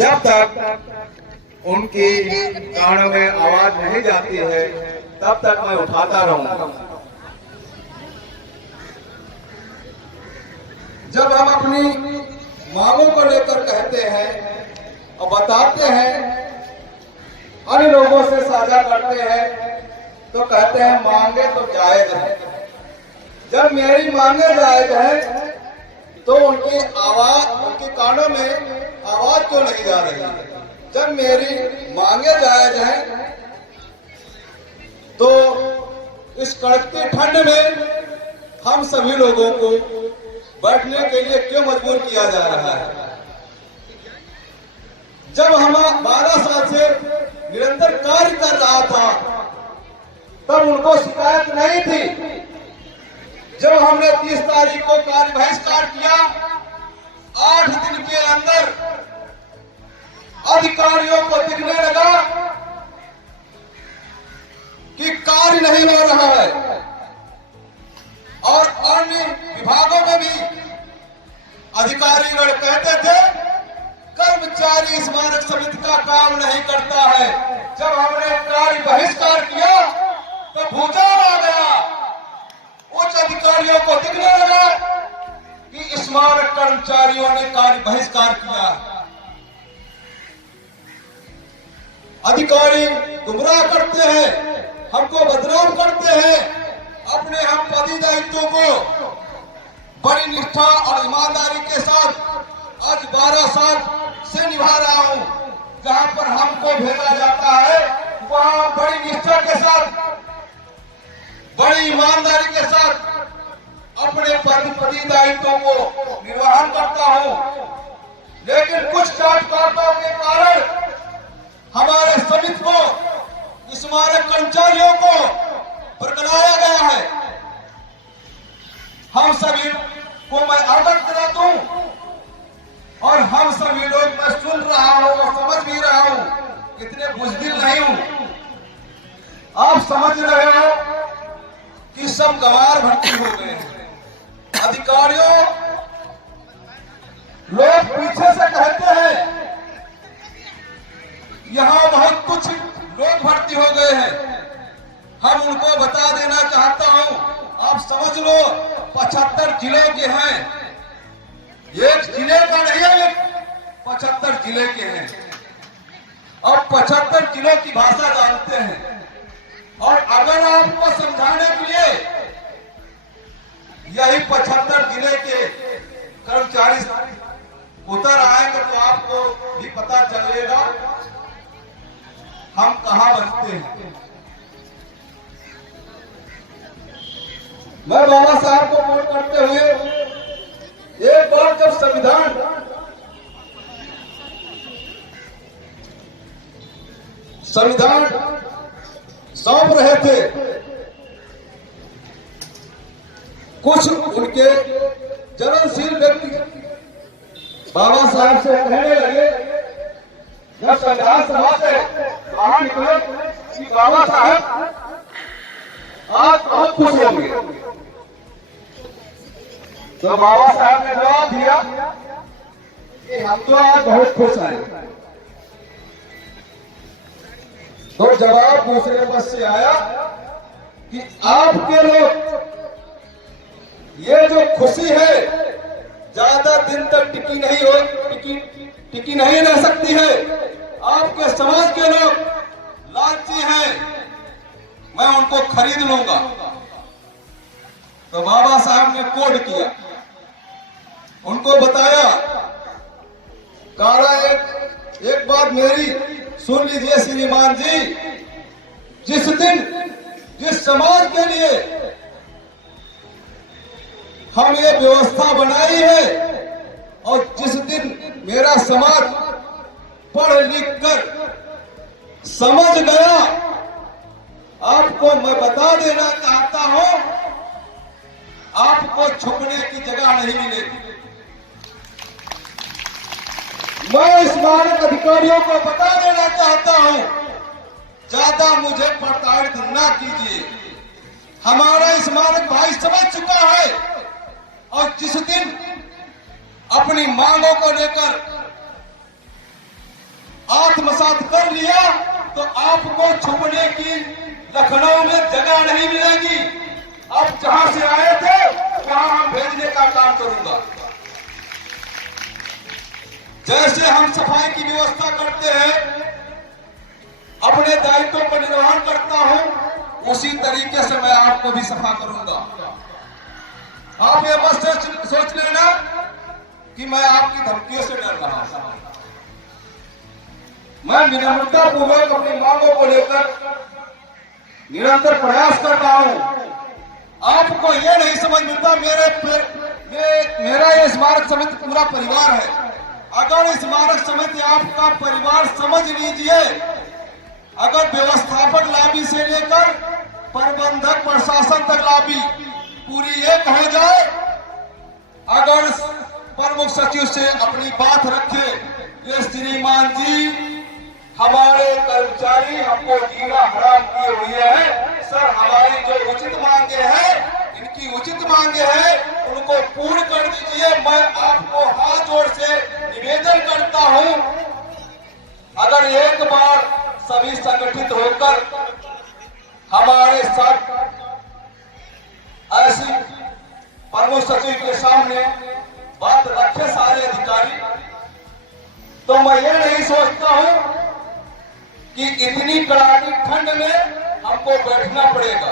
जब तक उनकी कानों में आवाज नहीं जाती है तब तक मैं उठाता रहूंगा। जब हम अपनी मांगों को लेकर कहते हैं और बताते हैं, अन्य लोगों से साझा करते हैं, तो कहते हैं मांगे तो जायज है। जब मेरी मांगे जायज है तो उनकी आवाज, उनके कानों में आवाज क्यों नहीं जा रही? जब मेरी मांगे जायज है तो इस कड़कती ठंड में हम सभी लोगों को बैठने के लिए क्यों मजबूर किया जा रहा है? जब हम 12 साल से निरंतर कार्य कर रहा था तब उनको शिकायत नहीं थी। जब हमने 30 तारीख को कार्य बहिष्कार किया, 8 दिन के अंदर अधिकारियों को दिखने लगा कि कार्य नहीं हो रहा है और अन्य विभागों में भी अधिकारी लोग कहते थे कर्मचारी स्मारक समिति का काम नहीं करता है। जब हमने कार्य बहिष्कार किया तो भूचाल आ गया। उच्च अधिकारियों को दिखने लगा कि स्मारक कर्मचारियों ने कार्य बहिष्कार किया। अधिकारी गुमराह करते हैं, हमको बदनाम करते हैं। अपने हम पदी दायित्वों को बड़ी निष्ठा और ईमानदारी के साथ आज 12 साल से निभा रहा हूं। जहां पर हमको भेजा जाता है वहां बड़ी निष्ठा के साथ, बड़ी ईमानदारी के साथ अपने पदी दायित्वों को निर्वहन करता हूं। लेकिन कुछ काटकाटों के कारण हमारे समिति को, स्मारक कर्मचारियों को बरगलाया गया है। हम सभी को मैं अवगत करा दूं और हम सभी लोग, मैं सुन रहा हूं और समझ भी रहा हूं, इतने बुजदिल नहीं हूं। आप समझ रहे हो कि सब गवार भर्ती हो गए हैं। अधिकारियों लोग पीछे से कहते हैं यहां बहुत कुछ लोग भर्ती हो गए हैं। हम उनको बता देना चाहता हूं, आप समझ लो 75 जिलों के हैं। एक जिले का नहीं है, 75 जिले के हैं और 75 जिलों की भाषा जानते हैं। और अगर आपको समझाने के लिए यही 75 जिले के कर्मचारी उतर आएंगे तो आपको भी पता चलेगा हम कहां बचते हैं। मैं बाबा साहब को कोट करते हुए, एक बार जब संविधान सौंप रहे थे, कुछ उनके जलनशील व्यक्ति बाबा साहब से कहने लगे, जब संविधान सभा से बाहर निकले कि बाबा साहब आज बहुत खुश होंगे, तो बाबा साहब ने जवाब दिया कि हम तो आज बहुत खुश हैं। तो जवाब दूसरे पद से आया कि आपके लोग, ये जो खुशी है ज्यादा दिन तक टिकी नहीं रह सकती है। आपके समाज के लोग लालची हैं, मैं उनको खरीद लूंगा। तो बाबा साहब ने कोड किया, उनको बताया, कहा एक बात मेरी सुन लीजिए श्रीमान जी, जिस दिन जिस समाज के लिए हम ये व्यवस्था बनाई है और जिस दिन मेरा समाज पढ़ लिख कर समझ गया, आपको मैं बता देना चाहता हूं, आपको छुपने की जगह नहीं मिलेगी। मैं स्मारक अधिकारियों को बता देना चाहता हूं, ज्यादा मुझे प्रताड़ित ना कीजिए। हमारा स्मारक भाई समझ चुका है और जिस दिन अपनी मांगों को लेकर आत्मसात कर लिया तो आपको छुपने की लखनऊ में जगह नहीं मिलेगी। अब जहां से आए थे वहां हम भेजने का काम करूंगा। जैसे हम सफाई की व्यवस्था करते हैं, अपने दायित्वों का निर्वहन करता हूं, उसी तरीके से मैं आपको भी सफा करूंगा। आप ये बस सोच लेना कि मैं आपकी धमकियों से डर रहा हूं। मैं विनम्रता पूर्वक अपनी मांगों को लेकर निरंतर प्रयास कर रहा हूं। आपको ये नहीं समझ मिलता मेरा ये स्मारक समिति पूरा परिवार है। अगर स्मारक समिति आपका परिवार समझ लीजिए, अगर व्यवस्थापक लाबी से लेकर प्रबंधक प्रशासन तक लाबी पूरी एक हो जाए, अगर प्रमुख सचिव से अपनी बात रखे, ये श्रीमान जी हमारे कर्मचारी हमको जीना हराम किए हुए हैं, सर हमारी जो उचित मांगे हैं, इनकी उचित मांगे हैं, उनको पूर्ण कर दीजिए। मैं आपको हाथ जोड़ से निवेदन करता हूं, अगर एक बार सभी संगठित होकर हमारे साथ ऐसी प्रमुख सचिव के सामने बात रखे सारे अधिकारी, तो मैं ये नहीं सोचता हूं कि इतनी कड़ाकी ठंड में हमको बैठना पड़ेगा।